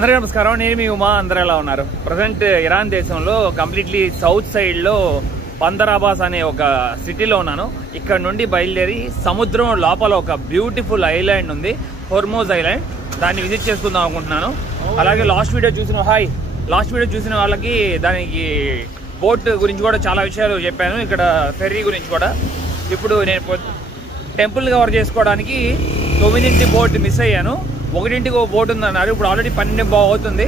అందరికీ నమస్కారం. నేను మీ ఉమా. అందరూ ఎలా ఉన్నారు? ప్రజెంట్ ఇరాన్ దేశంలో కంప్లీట్లీ సౌత్ సైడ్లో బందర్ అబ్బాస్ అనే ఒక సిటీలో ఉన్నాను. ఇక్కడ నుండి బయలుదేరి సముద్రం లోపల ఒక బ్యూటిఫుల్ ఐలాండ్ ఉంది, హోర్మోజ్ ఐలాండ్. దాన్ని విజిట్ చేసుకుందాం అనుకుంటున్నాను. అలాగే లాస్ట్ వీడియో చూసిన వాళ్ళకి దానికి బోట్ గురించి కూడా చాలా విషయాలు చెప్పాను, ఇక్కడ ఫెర్రీ గురించి కూడా. ఇప్పుడు నేను టెంపుల్ కవర్ చేసుకోవడానికి 9 బోట్ మిస్ అయ్యాను. 1కి ఒక బోట్ ఉందన్నారు. ఇప్పుడు ఆల్రెడీ 12 అవుతుంది.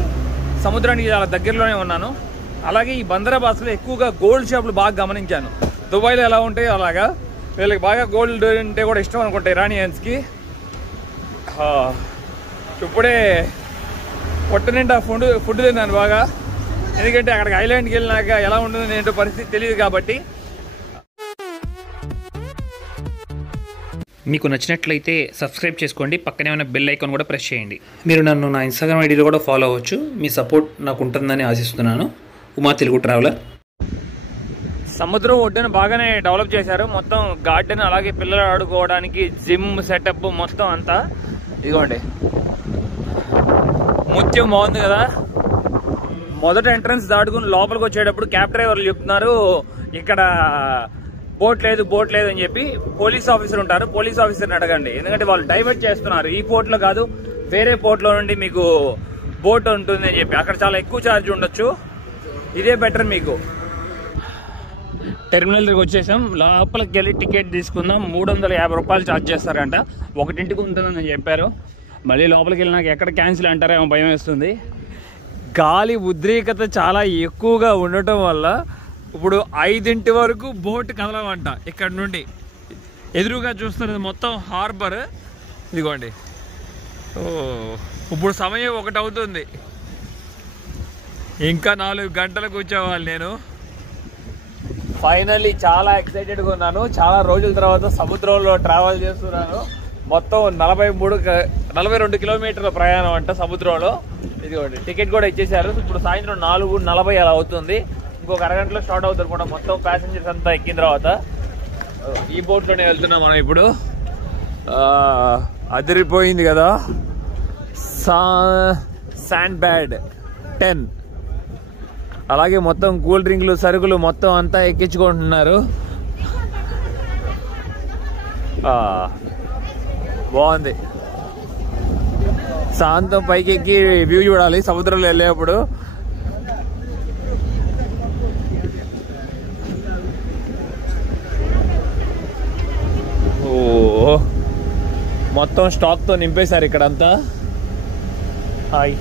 సముద్రానికి చాలా దగ్గరలోనే ఉన్నాను. అలాగే ఈ బందర్ అబ్బాస్లో ఎక్కువగా గోల్డ్ షాపులు బాగా గమనించాను. దుబాయ్లో ఎలా ఉంటాయో అలాగా వీళ్ళకి బాగా గోల్డ్ అంటే కూడా ఇష్టం అనుకుంటా ఇరానియన్స్కి. ఇప్పుడే పొట్ట నిండా ఫుడ్ తిన్నాను బాగా, ఎందుకంటే అక్కడికి ఐలాండ్కి వెళ్ళినాక ఎలా ఉంటుంది ఏంటో పరిస్థితి తెలియదు కాబట్టి. మీకు నచ్చినట్లయితే సబ్స్క్రైబ్ చేసుకోండి, పక్కనే ఉన్న బెల్ ఐకాన్ కూడా ప్రెస్ చేయండి. మీరు నన్ను నా ఇన్స్టాగ్రామ్ ఐడీలో కూడా ఫాలో అవ్వచ్చు. మీ సపోర్ట్ నాకు ఉంటుందని ఆశిస్తున్నాను. ఉమా తెలుగు ట్రావెలర్. సముద్రం ఒడ్డున బాగానే డెవలప్ చేశారు. మొత్తం గార్డెన్, అలాగే పిల్లలు ఆడుకోవడానికి జిమ్ సెటప్ మొత్తం అంతా. ఇదిగోండి, ముత్యం బాగుంది కదా. మొదట ఎంట్రన్స్ దాటుకుని లోపలికి వచ్చేటప్పుడు క్యాబ్ డ్రైవర్లు చెప్తున్నారు ఇక్కడ బోట్ లేదు అని చెప్పి. పోలీస్ ఆఫీసర్ ఉంటారు, పోలీస్ ఆఫీసర్ని అడగండి, ఎందుకంటే వాళ్ళు డైవర్ట్ చేస్తున్నారు. ఈ పోర్ట్లో కాదు, వేరే పోర్ట్లో నుండి మీకు బోట్ ఉంటుంది అని చెప్పి. అక్కడ చాలా ఎక్కువ ఛార్జ్ ఉండొచ్చు, ఇదే బెటర్ మీకు. టెర్మినల్ దగ్గర వచ్చేసాం. లోపలికి వెళ్ళి టికెట్ తీసుకుందాం. 350 రూపాయలు ఛార్జ్ చేస్తారంట. 1కి ఉంటుందని చెప్పారు. మళ్ళీ లోపలికి వెళ్ళినాక ఎక్కడ క్యాన్సిల్ అంటారేమో భయం వేస్తుంది. గాలి ఉద్రేకత చాలా ఎక్కువగా ఉండటం వల్ల ఇప్పుడు 5 వరకు బోట్ కదలమంట. ఇక్కడ నుండి ఎదురుగా చూస్తున్నది మొత్తం హార్బర్. ఇదిగోండి, ఇప్పుడు సమయం 1 అవుతుంది. ఇంకా 4 గంటలు కూర్చోవాలి నేను. ఫైనల్లీ చాలా ఎక్సైటెడ్గా ఉన్నాను. చాలా రోజుల తర్వాత సముద్రంలో ట్రావెల్ చేస్తున్నాను. మొత్తం 42 కిలోమీటర్ల ప్రయాణం అంట సముద్రంలో. ఇదిగోండి, టికెట్ కూడా ఇచ్చేసారు. ఇప్పుడు సాయంత్రం 4:40 అలా అవుతుంది. ఇంకొక అరగంటలో స్టార్ట్ అవుతుంది కూడా. మొత్తం ప్యాసింజర్స్ అంతా ఎక్కిన తర్వాత ఈ బోట్లోనే వెళ్తున్నాం మనం ఇప్పుడు. అదిరిపోయింది కదా. Sand bad 10. అలాగే మొత్తం కూల్ డ్రింక్లు, సరుకులు మొత్తం అంతా ఎక్కించుకుంటున్నారు. బాగుంది. శాంతం పైకి ఎక్కి వ్యూ చూడాలి సముద్రంలో వెళ్ళేప్పుడు. మొత్తం స్టాక్ తో నింపేశారు ఇక్కడంతా. హాయ్,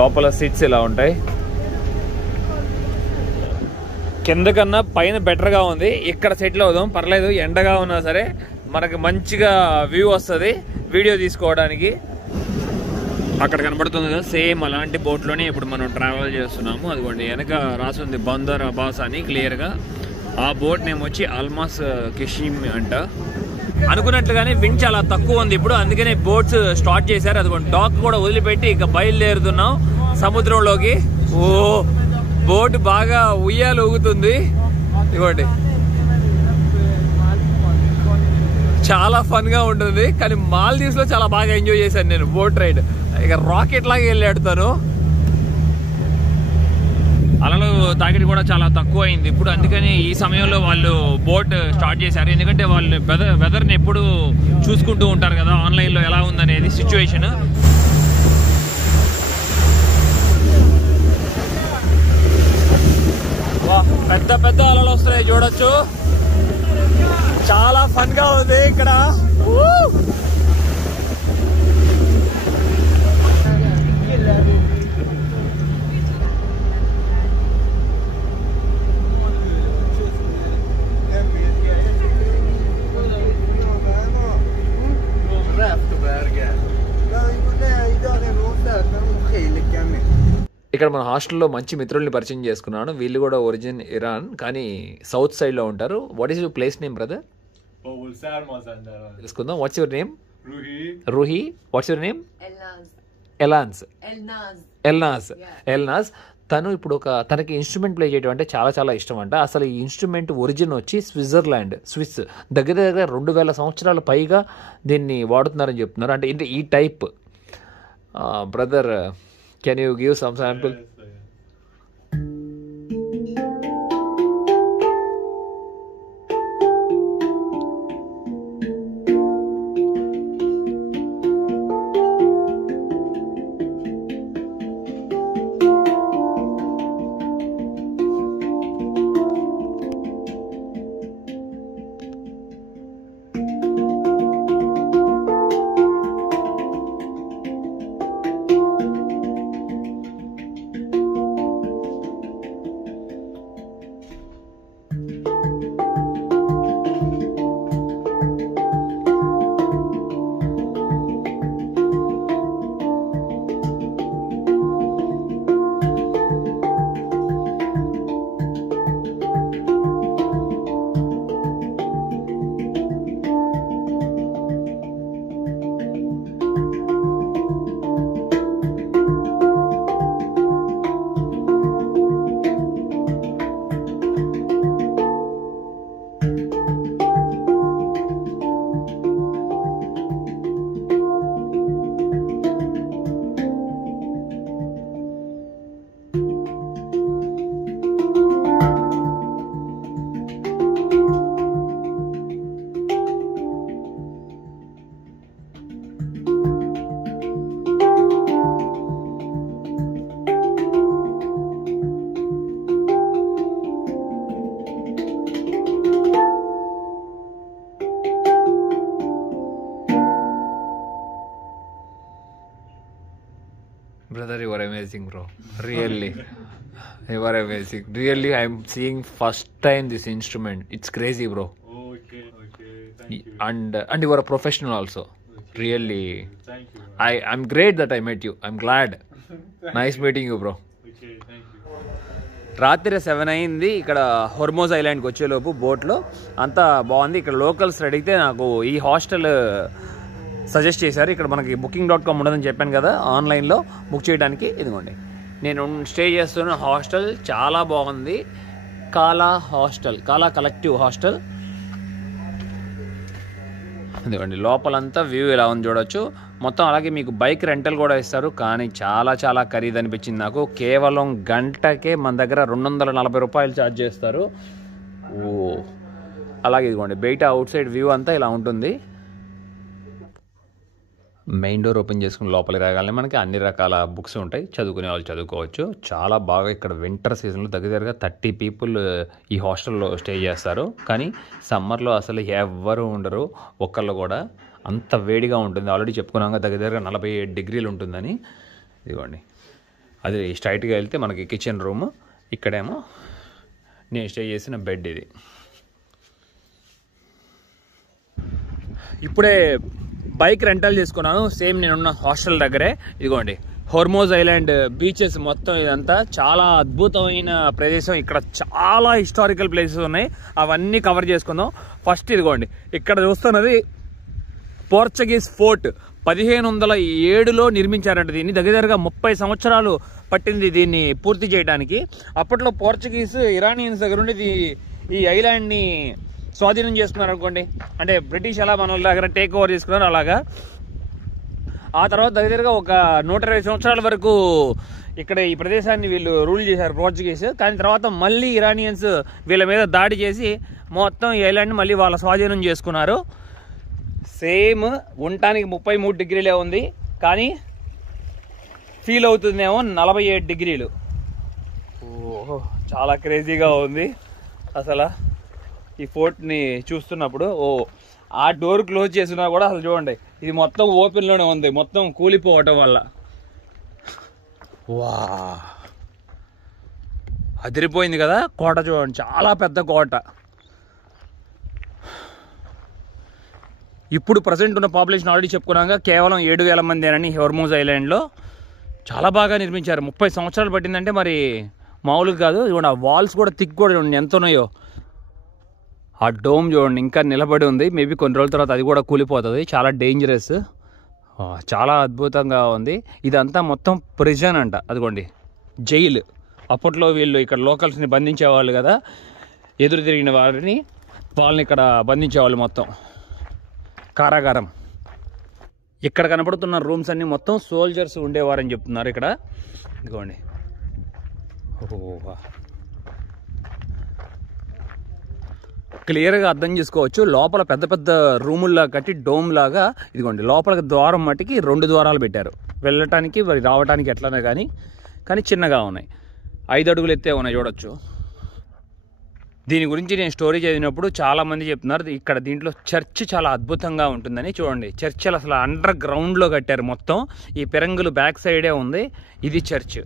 లోపల సీట్స్ ఇలా ఉంటాయి. కింద కన్నా పైన బెటర్గా ఉంది. ఇక్కడ సెటిల్ అవుదాం, పర్లేదు. ఎండగా ఉన్నా సరే మనకి మంచిగా వ్యూ వస్తుంది వీడియో తీసుకోవడానికి. అక్కడ కనబడుతుంది కదా, సేమ్ అలాంటి బోట్లోనే ఇప్పుడు మనం ట్రావెల్ చేస్తున్నాము. అదిగోండి, వెనక రాసుంది బందర్ అబ్బాస్ అని క్లియర్గా. ఆ బోట్ నేమ్ వచ్చి అల్మాస్ కెషీమ్ అంట. అనుకున్నట్లుగానే విండ్ చాలా తక్కువ ఉంది ఇప్పుడు, అందుకనే బోట్స్ స్టార్ట్ చేశారు. అదిగోండి, డాక్ కూడా వదిలిపెట్టి ఇక బయలుదేరుతున్నాం సముద్రంలోకి. ఓ, బోట్ బాగా ఉయ్యాలు ఊగుతుంది. ఇదిగోండి, చాలా ఫన్ గా ఉంటుంది. కానీ మాల్దీవ్స్ లో చాలా బాగా ఎంజాయ్ చేశాను నేను బోట్ రైడ్. ఇక రాకెట్ లాగా వెళ్ళాడుతాను. అలలు తాకిడి కూడా చాలా తక్కువ అయింది ఇప్పుడు, అందుకని ఈ సమయంలో వాళ్ళు బోట్ స్టార్ట్ చేశారు. ఎందుకంటే వాళ్ళు వెదర్ని ఎప్పుడు చూసుకుంటూ ఉంటారు కదా, ఆన్లైన్లో ఎలా ఉందనేది సిచ్యువేషన్. పెద్ద పెద్ద అలలు వస్తున్నాయి చూడొచ్చు. చాలా ఫన్ గా ఉంది ఇక్కడ. ఇక్కడ మన హాస్టల్లో మంచి మిత్రుల్ని పరిచయం చేసుకున్నాను. వీళ్ళు కూడా ఒరిజిన్ ఇరాన్, కానీ సౌత్ సైడ్ లో ఉంటారు. What is your place name brother? తెలుసుకుందాం. What's your name? Roohi. What's your name? Elnaz. తను ఇప్పుడు తనకి ఇన్స్ట్రుమెంట్ ప్లే చేయడం అంటే చాలా చాలా ఇష్టం అంట. అసలు ఈ ఇన్స్ట్రుమెంట్ ఒరిజిన్ వచ్చి స్విస్ దగ్గర 2000 సంవత్సరాల పైగా దీన్ని వాడుతున్నారని చెప్తున్నారు. అంటే ఈ type brother, can you give some sample? Brother, you are amazing, bro. Really. You are amazing. Really, I am seeing first time this instrument. It's crazy, bro. Okay. Thank you. And you are a professional also. Okay. Really. Thank you. I'm great that I met you. I'm glad. Nice meeting you, bro. Okay, thank you. రాత్రి 7 అయింది. ఇక్కడ Hormuz ఐలాండ్కి వచ్చేలోపు బోట్లో అంతా బాగుంది. ఇక్కడ locals అడిగితే నాకు ఈ హాస్టల్ సజెస్ట్ చేశారు. ఇక్కడ మనకి booking.com ఉండదని చెప్పాను కదా, ఆన్లైన్లో బుక్ చేయడానికి. ఇదిగోండి, నేను స్టే చేస్తున్న హాస్టల్ చాలా బాగుంది. కాలా హాస్టల్, కాలా కలెక్టివ్ హాస్టల్. ఇదిగోండి, లోపలంతా వ్యూ ఇలా ఉంది చూడొచ్చు. మొత్తం అలాగే మీకు బైక్ రెంటల్ కూడా ఇస్తారు, కానీ చాలా చాలా ఖరీదు అనిపించింది నాకు. కేవలం గంటకే మన దగ్గర 240 రూపాయలు ఛార్జ్ చేస్తారు. ఓ, అలాగే ఇదిగోండి బయట అవుట్ సైడ్ వ్యూ అంతా ఇలా ఉంటుంది. మెయిన్ డోర్ ఓపెన్ చేసుకుని లోపలికి రాగానే మనకి అన్ని రకాల బుక్స్ ఉంటాయి, చదువుకునే వాళ్ళు చదువుకోవచ్చు. చాలా బాగా ఇక్కడ వింటర్ సీజన్లో దగ్గరగా 30 పీపుల్ ఈ హాస్టల్లో స్టే చేస్తారు. కానీ సమ్మర్లో అసలు ఎవ్వరు ఉండరు, ఒక్కళ్ళు కూడా. అంత వేడిగా ఉంటుంది. ఆల్రెడీ చెప్పుకున్నాక దగ్గర 47 డిగ్రీలు ఉంటుందని. ఇదిగోండి, అది స్ట్రైట్గా వెళ్తే మనకి కిచెన్ రూమ్. ఇక్కడేమో నేను స్టే చేసిన బెడ్. ఇది ఇప్పుడే బైక్ రెంటల్ చేసుకున్నాను, సేమ్ నేనున్న హాస్టల్ దగ్గరే. ఇదిగోండి, హోర్మోజ్ ఐలాండ్ బీచెస్ మొత్తం ఇదంతా చాలా అద్భుతమైన ప్రదేశం. ఇక్కడ చాలా హిస్టారికల్ ప్లేసెస్ ఉన్నాయి, అవన్నీ కవర్ చేసుకుందాం. ఫస్ట్ ఇదిగోండి, ఇక్కడ చూస్తున్నది పోర్చుగీస్ ఫోర్ట్. 1507లో నిర్మించారంట దీన్ని. దగ్గరగా 30 సంవత్సరాలు పట్టింది దీన్ని పూర్తి చేయడానికి. అప్పట్లో పోర్చుగీస్ ఇరానియన్స్ దగ్గర నుండి ఈ ఐలాండ్ని స్వాధీనం చేసుకున్నారు అనుకోండి. అంటే బ్రిటిష్ ఎలా మన దగ్గర టేక్ ఓవర్ చేసుకున్నారు అలాగా. ఆ తర్వాత దగ్గరగా ఒక 120 సంవత్సరాల వరకు ఇక్కడ ఈ ప్రదేశాన్ని వీళ్ళు రూల్ చేశారు పోర్చుగీస్. కానీ తర్వాత మళ్ళీ ఇరానియన్స్ వీళ్ళ మీద దాడి చేసి మొత్తం ఈ ఐలాండ్ని మళ్ళీ వాళ్ళ స్వాధీనం చేసుకున్నారు. సేమ్ ఉండటానికి 33 డిగ్రీలే ఉంది, కానీ ఫీల్ అవుతుందేమో 47 డిగ్రీలు. ఓహో, చాలా క్రేజీగా ఉంది అసలు ఈ ఫోర్ట్ని చూస్తున్నప్పుడు. ఆ డోర్ క్లోజ్ చేసినా కూడా అసలు చూడండి, ఇది మొత్తం ఓపెన్లోనే ఉంది, మొత్తం కూలిపోవటం వల్ల. వా, అదిరిపోయింది కదా కోట. చూడండి, చాలా పెద్ద కోట. ఇప్పుడు ప్రజెంట్ ఉన్న పాపులేషన్ ఆల్రెడీ చెప్పుకున్నాక కేవలం 7,000 మందేనని హోర్మోజ్ ఐలాండ్లో. చాలా బాగా నిర్మించారు. 30 సంవత్సరాలు పట్టిందంటే మరి మామూలుగా కాదు. ఇవ్వండి, ఆ వాల్స్ కూడా థిక్ కూడా చూడండి ఎంత ఉన్నాయో. ఆ డోమ్ చూడండి ఇంకా నిలబడి ఉంది. మేబీ కొన్ని రోజుల తర్వాత అది కూడా కూలిపోతుంది. చాలా డేంజరస్. చాలా అద్భుతంగా ఉంది. ఇదంతా మొత్తం ప్రిజన్ అంట. అదిగోండి, జైలు. అప్పట్లో వీళ్ళు ఇక్కడ లోకల్స్ని బంధించేవాళ్ళు కదా, ఎదురు తిరిగిన వాళ్ళని ఇక్కడ బంధించేవాళ్ళు. మొత్తం కారాగారం. ఇక్కడ కనపడుతున్న రూమ్స్ అన్నీ మొత్తం సోల్జర్స్ ఉండేవారని చెప్తున్నారు ఇక్కడ. ఇదిగోండి. క్లియర్గా అర్థం చేసుకోవచ్చు. లోపల పెద్ద పెద్ద రూముల్లా కట్టి డోమ్ లాగా ఇదిగోండి. లోపలికి ద్వారం మట్టికి 2 ద్వారాలు పెట్టారు, వెళ్ళటానికి రావడానికి ఎట్లనే కానీ చిన్నగా ఉన్నాయి. 5 అడుగులు ఎత్తే ఉన్నాయి చూడొచ్చు. దీని గురించి నేను స్టోరీ చదివినప్పుడు చాలామంది చెప్తున్నారు ఇక్కడ దీంట్లో చర్చ్ చాలా అద్భుతంగా ఉంటుందని. చూడండి, చర్చలు అసలు అండర్ గ్రౌండ్లో కట్టారు మొత్తం. ఈ పెరంగులు బ్యాక్ సైడే ఉంది. ఇది చర్చ్.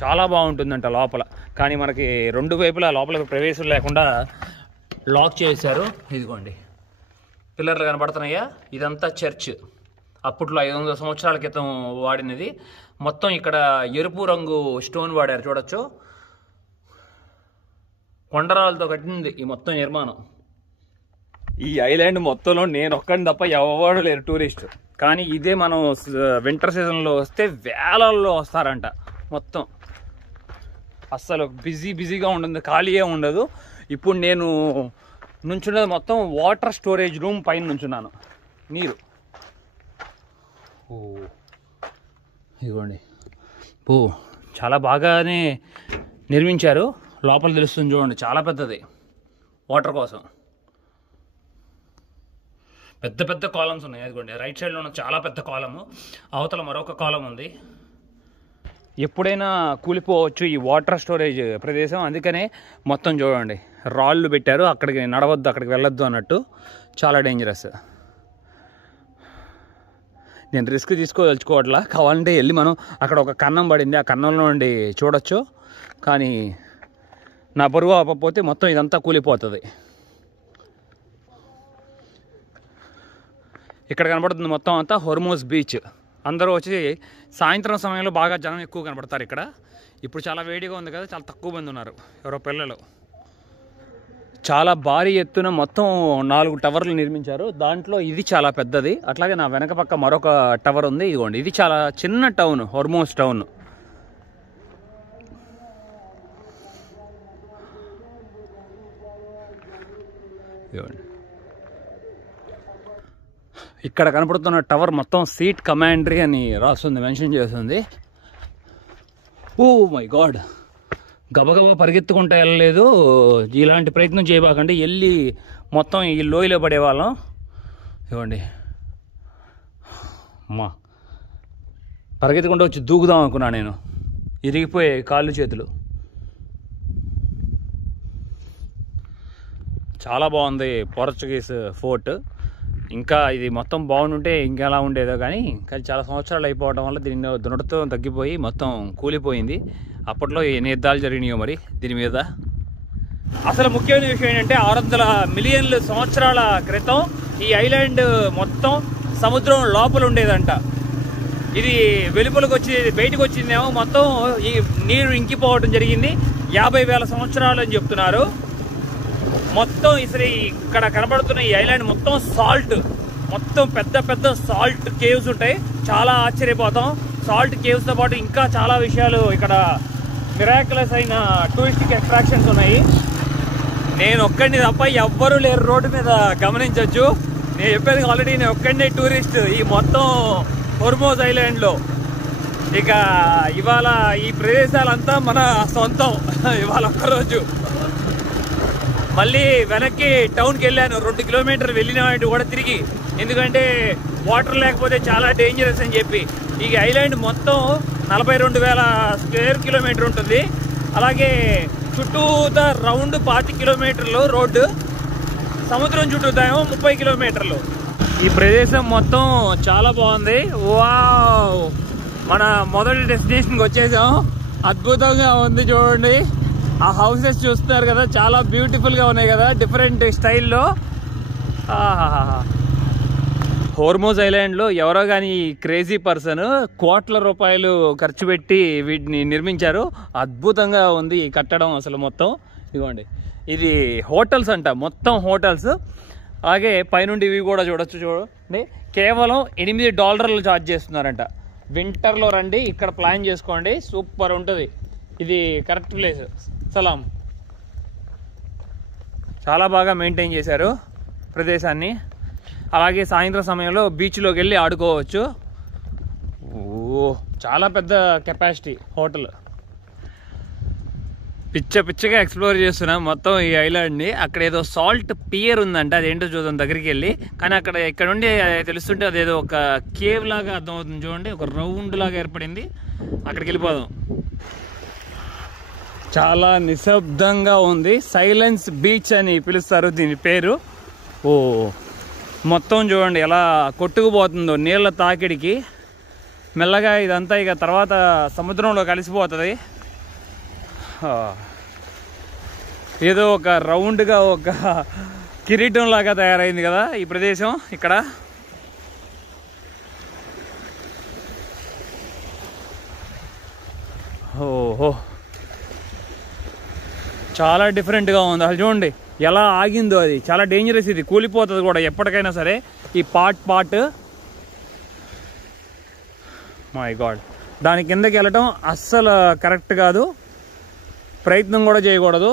చాలా బాగుంటుందంట లోపల. కానీ మనకి 2 వైపులా లోపలికి ప్రవేశం లేకుండా లాక్ చేశారు. ఇదిగోండి పిల్లర్లు కనపడుతున్నాయా, ఇదంతా చర్చ్. అప్పట్లో 500 సంవత్సరాల క్రితం వాడినది. మొత్తం ఇక్కడ ఎరుపు రంగు స్టోన్ వాడారు చూడొచ్చు. కొండరాలతో కట్టింది ఈ మొత్తం నిర్మాణం. ఈ ఐలాండ్ మొత్తంలో నేను ఒక్కడిని తప్ప ఎవరు లేరు టూరిస్ట్. కానీ ఇదే మనం వింటర్ సీజన్లో వస్తే వేలల్లో వస్తారంట. మొత్తం అస్సలు బిజీగా ఉంటుంది, ఖాళీయే ఉండదు. ఇప్పుడు నేను నుంచున్నది మొత్తం వాటర్ స్టోరేజ్ రూమ్ పైన నుంచున్నాను. నీరు ఇదిగోండి. చాలా బాగానే నిర్మించారు. లోపల తెలుస్తుంది చూడండి, చాలా పెద్దది వాటర్ కోసం. పెద్ద పెద్ద కాలమ్స్ ఉన్నాయి. అదిగోండి రైట్ సైడ్లో ఉన్న చాలా పెద్ద కాలము, అవతల మరొక కాలం ఉంది. ఎప్పుడైనా కూలిపోవచ్చు ఈ వాటర్ స్టోరేజ్ ప్రదేశం. అందుకనే మొత్తం చూడండి రాళ్ళు పెట్టారు. అక్కడికి నడవద్దు, అక్కడికి వెళ్ళొద్దు అన్నట్టు. చాలా డేంజరస్. నేను రిస్క్ తీసుకోదలుచుకోవట్లా. కావాలంటే వెళ్ళి మనం అక్కడ ఒక కన్నం పడింది, ఆ కన్నంలో నుండి చూడొచ్చు. కానీ నా బరువు ఆపకపోతే మొత్తం ఇదంతా కూలిపోతుంది. ఇక్కడ కనబడుతుంది మొత్తం అంతా హోర్మోజ్ బీచ్. అందరూ వచ్చి సాయంత్రం సమయంలో బాగా జనం ఎక్కువ కనబడతారు ఇక్కడ. ఇప్పుడు చాలా వేడిగా ఉంది కదా, చాలా తక్కువ మంది ఉన్నారు, ఎవరో పిల్లలు. చాలా భారీ ఎత్తున మొత్తం 4 టవర్లు నిర్మించారు. దాంట్లో ఇది చాలా పెద్దది. అట్లాగే నా వెనక పక్క మరొక టవర్ ఉంది. ఇదిగోండి, ఇది చాలా చిన్న టౌన్, హోర్మోజ్ టౌన్. ఇక్కడ కనపడుతున్న టవర్ మొత్తం సీట్ కమాండరీ అని రాస్తుంది, మెన్షన్ చేస్తుంది. ఓ మై గాడ్, గబగబా పరిగెత్తుకుంటూ వెళ్ళలేదు. ఇలాంటి ప్రయత్నం చేయబాకండి. వెళ్ళి మొత్తం ఈ లోయలో పడేవాళ్ళం. ఇవ్వండి అమ్మా, పరిగెత్తుకుంటూ వచ్చి దూకుదాం అనుకున్నా నేను. ఇరిగిపోయాయి కాళ్ళు చేతులు. చాలా బాగుంది పోర్చుగీస్ ఫోర్ట్. ఇంకా ఇది మొత్తం బాగుంటుంటే ఇంకెలా ఉండేదో కానీ చాలా సంవత్సరాలు అయిపోవడం వల్ల దీని దృఢత్వం తగ్గిపోయి మొత్తం కూలిపోయింది. అప్పట్లో ఎన్ని యుద్ధాలు జరిగినాయో మరి దీని మీద. అసలు ముఖ్యమైన విషయం ఏంటంటే 600 మిలియన్ల సంవత్సరాల క్రితం ఈ ఐలాండ్ మొత్తం సముద్రం లోపల ఉండేదంట. ఇది వెలుపలకు వచ్చి బయటకు వచ్చిందేమో మొత్తం ఈ నీరు ఇంకిపోవడం జరిగింది. 50,000 సంవత్సరాలు అని చెప్తున్నారు. మొత్తం ఇసరి ఇక్కడ కనబడుతున్న ఈ ఐలాండ్ మొత్తం సాల్ట్, మొత్తం పెద్ద పెద్ద సాల్ట్ కేవ్స్ ఉంటాయి. చాలా ఆశ్చర్యపోతాం. సాల్ట్ కేవ్స్తో పాటు ఇంకా చాలా విషయాలు ఇక్కడ మిరాక్యులస్ అయిన టూరిస్టిక్ అట్రాక్షన్స్ ఉన్నాయి. నేను ఒక్కడిని తప్ప ఎవ్వరూ లేరు రోడ్డు మీద, గమనించవచ్చు. నేను చెప్పేది ఆల్రెడీ నేను ఒక్కడినే టూరిస్ట్ ఈ మొత్తం హోర్మోజ్ ఐలాండ్లో. ఇక ఇవాళ ఈ ప్రదేశాలంతా మన సొంతం. ఇవాళ ఒక్కరోజు మళ్ళీ వెనక్కి టౌన్కి వెళ్ళాను. 2 కిలోమీటర్లు వెళ్ళిన కూడా తిరిగి, ఎందుకంటే వాటర్ లేకపోతే చాలా డేంజరస్ అని చెప్పి. ఈ ఐలాండ్ మొత్తం 42,000 స్క్వేర్ కిలోమీటర్ ఉంటుంది. అలాగే చుట్టూతా రౌండ్ 25 కిలోమీటర్లు రోడ్డు, సముద్రం చుట్టూతామో 30 కిలోమీటర్లు. ఈ ప్రదేశం మొత్తం చాలా బాగుంది. వావ్, మన మొదటి డెస్టినేషన్కి వచ్చేసాం. అద్భుతంగా ఉంది చూడండి. ఆ హౌసెస్ చూస్తున్నారు కదా, చాలా బ్యూటిఫుల్గా ఉన్నాయి కదా, డిఫరెంట్ స్టైల్లో. హోర్మోజ్ ఐలాండ్లో ఎవరో కానీ క్రేజీ పర్సన్ కోట్ల రూపాయలు ఖర్చు పెట్టి వీటిని నిర్మించారు. అద్భుతంగా ఉంది ఈ కట్టడం అసలు మొత్తం. ఇదిగోండి, ఇది హోటల్స్ అంట, మొత్తం హోటల్స్. అలాగే పైనుండి ఇవి కూడా చూడొచ్చు. చూడండి, కేవలం $8 ఛార్జ్ చేస్తున్నారంట. వింటర్లో రండి, ఇక్కడ ప్లాన్ చేసుకోండి, సూపర్ ఉంటుంది. ఇది కరెక్ట్ ప్లేస్. సలాం. చాలా బాగా మెయింటైన్ చేశారు ప్రదేశాన్ని. అలాగే సాయంత్రం సమయంలో బీచ్లోకి వెళ్ళి ఆడుకోవచ్చు. ఓ చాలా పెద్ద కెపాసిటీ హోటల్. పిచ్చగా ఎక్స్ప్లోర్ చేస్తున్నాం మొత్తం ఈ ఐలాండ్ని. అక్కడ ఏదో సాల్ట్ పియర్ ఉందంట, అదేంటో చూద్దాం దగ్గరికి వెళ్ళి. కానీ ఇక్కడ నుండి తెలుస్తుంటే అదేదో ఒక కేవ్ లాగా అర్థమవుతుంది చూడండి, ఒక రౌండ్ లాగా ఏర్పడింది. అక్కడికి వెళ్ళిపోదాం. చాలా నిశ్శబ్దంగా ఉంది. సైలెన్స్ బీచ్ అని పిలుస్తారు దీని పేరు. ఓ మొత్తం చూడండి ఎలా కొట్టుకుపోతుందో నీళ్ళ తాకిడికి. మెల్లగా ఇదంతా ఇక తర్వాత సముద్రంలో కలిసిపోతుంది. ఏదో ఒక రౌండ్గా ఒక కిరీటం లాగా తయారైంది కదా ఈ ప్రదేశం. ఇక్కడ ఓహో చాలా డిఫరెంట్గా ఉంది. అసలు చూడండి ఎలా ఆగిందో, అది చాలా డేంజరస్. ఇది కూలిపోతుంది కూడా ఎప్పటికైనా సరే ఈ పార్ట్. మై గాడ్, దాని కిందకి వెళ్ళటం అస్సలు కరెక్ట్ కాదు, ప్రయత్నం కూడా చేయకూడదు.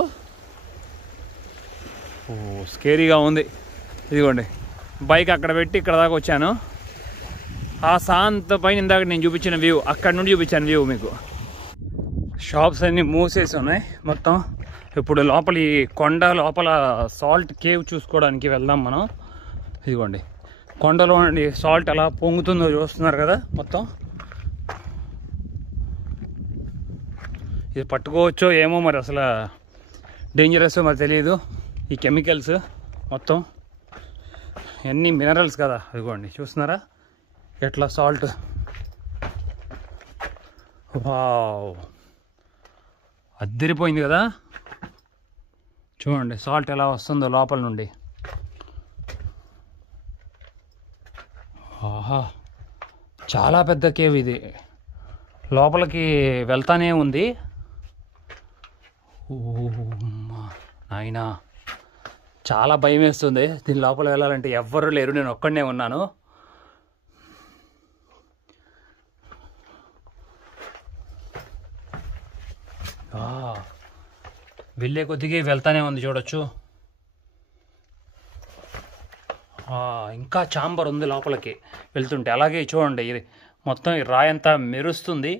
ఓ స్కేరీగా ఉంది. ఇదిగోండి బైక్ అక్కడ పెట్టి ఇక్కడ దాకా వచ్చాను. ఆ శాంత పైన ఇందాక నేను చూపించిన వ్యూ, అక్కడ నుండి చూపించాను వ్యూ మీకు. షాప్స్ అన్నీ మూసేసి ఉన్నాయి మొత్తం. ఇప్పుడు లోపల ఈ కొండ లోపల సాల్ట్ కేవ్ చూసుకోవడానికి వెళ్దాం మనం. ఇదిగోండి కొండలో నుండి సాల్ట్ ఎలా పొంగుతుందో చూస్తున్నారు కదా మొత్తం. ఇది పట్టుకోవచ్చో ఏమో మరి, అసలు డేంజరస్ మరి తెలియదు. ఈ కెమికల్స్ మొత్తం ఎన్ని మినరల్స్ కదా. అదిగోండి చూస్తున్నారా ఎట్లా సాల్ట్. వావ్ అద్దరిపోయింది కదా. చూడండి సాల్ట్ ఎలా వస్తుందో లోపల నుండి. ఆహా చాలా పెద్ద కేవ్ ఇది, లోపలికి వెళ్తానే ఉంది. ఓ నాయనా చాలా భయం వేస్తుంది. దీని లోపల వెళ్ళాలంటే ఎవ్వరూ లేరు, నేను ఒక్కడనే ఉన్నాను. వెళ్ళే కొద్దిగా వెళ్తానే ఉంది చూడొచ్చు. ఇంకా చాంబర్ ఉంది లోపలికి వెళ్తుంటే. అలాగే చూడండి ఇది మొత్తం ఈ రాయి అంతా మెరుస్తుంది.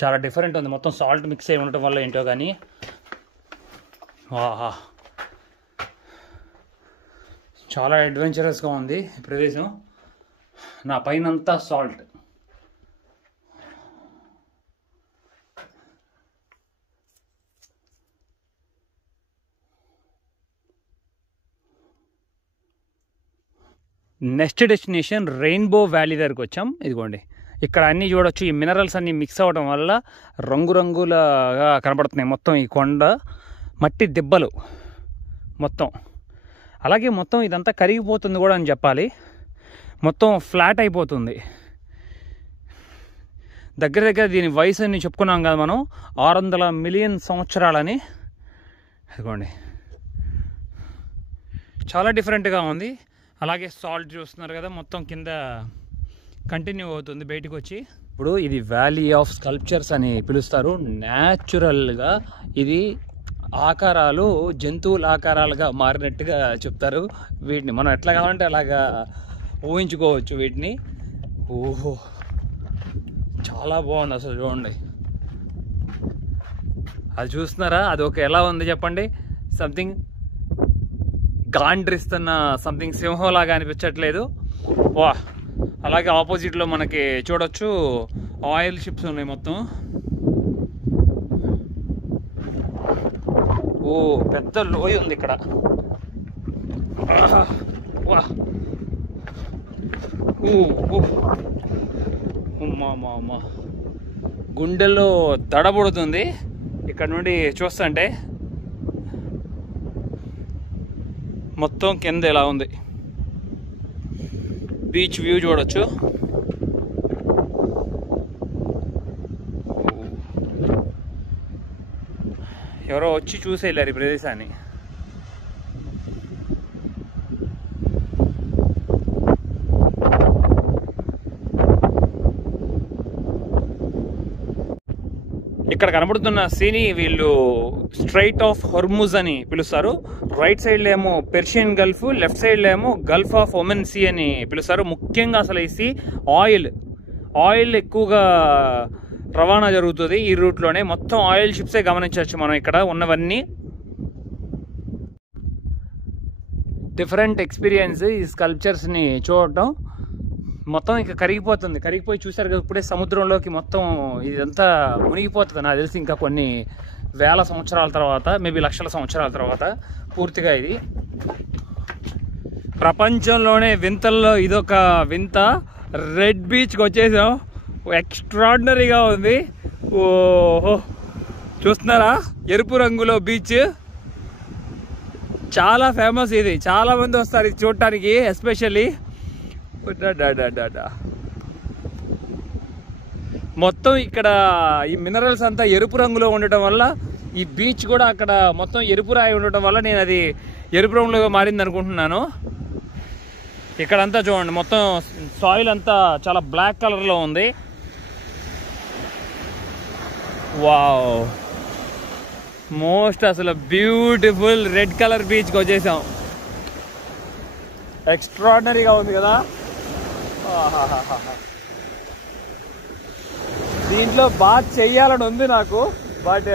చాలా డిఫరెంట్ ఉంది, మొత్తం సాల్ట్ మిక్స్ అయి ఉండటం వల్ల ఏంటో కానీ. ఆహా చాలా అడ్వెంచరస్గా ఉంది ఈ ప్రదేశం. నా పైన అంతా salt. Next destination rainbow valley దగ్గరికి వచ్చాం. ఇదిగోండి ఇక్కడ అన్నీ చూడొచ్చు. ఈ మినరల్స్ అన్నీ మిక్స్ అవ్వడం వల్ల రంగురంగులుగా కనబడుతున్నాయి మొత్తం ఈ కొండ. మట్టి దిబ్బలు మొత్తం. అలాగే మొత్తం ఇదంతా కరిగిపోతుంది కూడా అని చెప్పాలి. మొత్తం ఫ్లాట్ అయిపోతుంది. దగ్గర దీని వయసు అని చెప్పుకున్నాం కదా మనం, 600 మిలియన్ సంవత్సరాలని. అదిగోండి చాలా డిఫరెంట్గా ఉంది. అలాగే సాల్ట్ చూస్తున్నారు కదా మొత్తం కింద కంటిన్యూ అవుతుంది బయటకు వచ్చి. ఇప్పుడు ఇది వ్యాలీ ఆఫ్ స్కల్ప్చర్స్ అని పిలుస్తారు. న్యాచురల్గా ఇది ఆకారాలు జంతువుల ఆకారాలుగా మారినట్టుగా చెప్తారు. వీటిని మనం ఎట్లా కావాలంటే అలాగా ఊహించుకోవచ్చు వీటిని. ఓహో చాలా బాగుంది అసలు చూడండి. అది చూస్తున్నారా, అది ఒక ఎలా ఉంది చెప్పండి. సంథింగ్ గాండ్రిస్తున్న సంథింగ్ సింహంలాగా అనిపించట్లేదు. వా అలాగే ఆపోజిట్లో మనకి చూడొచ్చు ఆయిల్ షిప్స్ ఉన్నాయి మొత్తం. ఓ పెద్ద లోయ ఉంది ఇక్కడ. వా అమ్మా గుండెల్లో దడబడుతుంది ఇక్కడ నుండి చూస్తుంటే. మొత్తం కింద ఎలా ఉంది బీచ్ వ్యూ చూడొచ్చు. ఎవరో వచ్చి చూసి వెళ్ళారు ఈ ప్రదేశాన్ని. ఇక్కడ కనబడుతున్న సీని వీళ్ళు స్ట్రైట్ ఆఫ్ హొర్ముజ్ అని పిలుస్తారు. రైట్ సైడ్లో ఏమో పెర్షియన్ గల్ఫ్, లెఫ్ట్ సైడ్లో ఏమో గల్ఫ్ ఆఫ్ ఒమెన్ సీ అని పిలుస్తారు. ముఖ్యంగా అసలు ఈ సీ ఆయిల్ ఎక్కువగా రవాణా జరుగుతుంది ఈ రూట్లోనే. మొత్తం ఆయిల్ షిప్సే గమనించవచ్చు మనం ఇక్కడ ఉన్నవన్నీ. డిఫరెంట్ ఎక్స్పీరియన్స్ ఈ స్కల్ప్చర్స్ని చూడటం. మొత్తం ఇంకా కరిగిపోయి చూశారు కదా ఇప్పుడే సముద్రంలోకి మొత్తం ఇదంతా మునిగిపోతుంది. నాకు తెలిసి ఇంకా కొన్ని వేల సంవత్సరాల తర్వాత, మేబీ లక్షల సంవత్సరాల తర్వాత పూర్తిగా ఇది. ప్రపంచంలోనే వింతల్లో ఇదొక వింత. రెడ్ బీచ్కి వచ్చేసాం. ఎక్స్ట్రాడినరీగా ఉంది. ఓహో చూస్తున్నారా, ఎరుపు రంగులో బీచ్. చాలా ఫేమస్ ఇది, చాలా మంది వస్తారు ఇది చూడటానికి. ఎస్పెషల్లీ మొత్తం ఇక్కడ ఈ మినరల్స్ అంతా ఎరుపు రంగులో ఉండటం వల్ల ఈ బీచ్ కూడా అక్కడ మొత్తం ఎరుపు రాయి ఉండటం వల్ల నేను అది ఎరుపు రంగులో మారింది అనుకుంటున్నాను. ఇక్కడంతా చూడండి, మొత్తం సాయిల్ అంతా చాలా బ్లాక్ కలర్లో ఉంది. వావ్, మోస్ట్ అసలు బ్యూటిఫుల్ రెడ్ కలర్ బీచ్కి వచ్చేసాం. ఎక్స్ట్రాడినరీగా ఉంది కదా. దీంట్లో బాత్ చెయ్యాలని ఉంది నాకు, బట్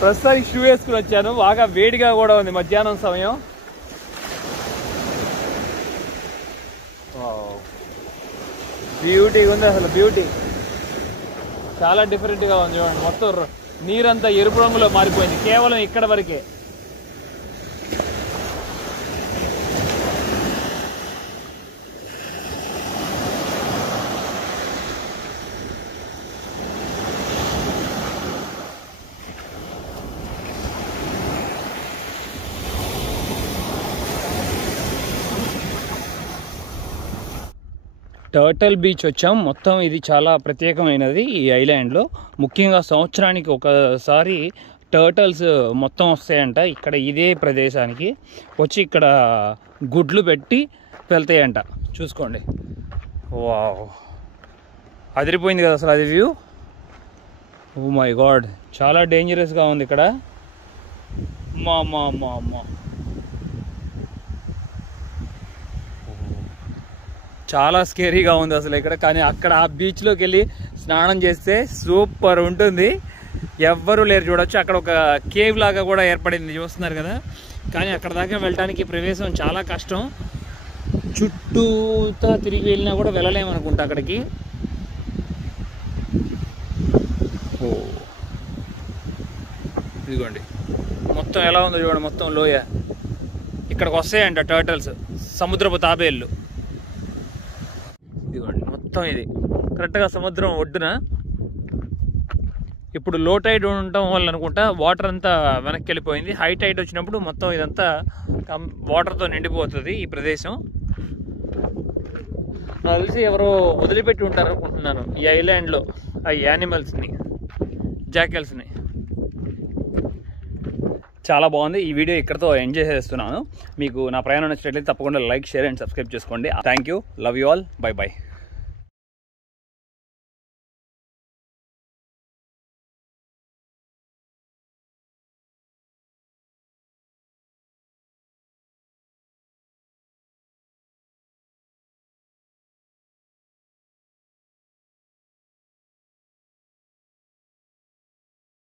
ప్రస్తుతానికి షూ వేసుకుని వచ్చాను. బాగా వేడిగా కూడా ఉంది మధ్యాహ్నం సమయం. బ్యూటీగా ఉంది అసలు, బ్యూటీ చాలా డిఫరెంట్గా ఉంది చూడండి. మొత్తం నీరంతా ఎరుపు రంగులో మారిపోయింది కేవలం ఇక్కడ వరకే. టర్టల్ బీచ్ వచ్చాం. మొత్తం ఇది చాలా ప్రత్యేకమైనది ఈ ఐలాండ్లో. ముఖ్యంగా సంవత్సరానికి ఒకసారి టర్టల్స్ మొత్తం వస్తాయంట ఇక్కడ ఇదే ప్రదేశానికి వచ్చి ఇక్కడ గుడ్లు పెట్టి వెళ్తాయంట. చూసుకోండి, వావ్ అదిరిపోయింది కదా అసలు అది వ్యూ. ఓ మై గాడ్, చాలా డేంజరస్గా ఉంది ఇక్కడ. మా చాలా స్కేరీగా ఉంది అసలు ఇక్కడ. కానీ అక్కడ ఆ బీచ్లోకి వెళ్ళి స్నానం చేస్తే సూపర్ ఉంటుంది. ఎవ్వరూ లేరు చూడొచ్చు. అక్కడ ఒక కేవ్ లాగా కూడా ఏర్పడింది చూస్తున్నారు కదా. కానీ అక్కడ దాకా వెళ్ళడానికి ప్రవేశం చాలా కష్టం. చుట్టూతా తిరిగి వెళ్ళినా కూడా వెళ్ళలేమనుకుంటా అక్కడికి. ఓ ఇదిగోండి మొత్తం ఎలా ఉందో చూడండి, మొత్తం లోయ. ఇక్కడికి వస్తాయంట టర్టల్స్, సముద్రపు తాబేళ్ళు. ఇదిగోండి మొత్తం ఇది కరెక్ట్గా సముద్రం ఒడ్డున. ఇప్పుడు లో టైడ్ ఉండటం వల్ల అనుకుంటా వాటర్ అంతా వెనక్కి వెళ్ళిపోయింది. హై టైడ్ వచ్చినప్పుడు మొత్తం ఇదంతా వాటర్తో నిండిపోతుంది ఈ ప్రదేశం. నాకు తెలిసి ఎవరో వదిలిపెట్టి ఉంటారు అనుకుంటున్నాను ఈ ఐలాండ్లో ఆ యానిమల్స్ని, జాకెల్స్ని. చాలా బాగుంది. ఈ వీడియో ఇక్కడతో ఎంజాయ్ చేస్తున్నాను. మీకు నా ప్రయాణం నచ్చినట్లయితే తప్పకుండా లైక్, షేర్ అండ్ సబ్స్క్రైబ్ చేసుకోండి. Thank you, love you all, by by.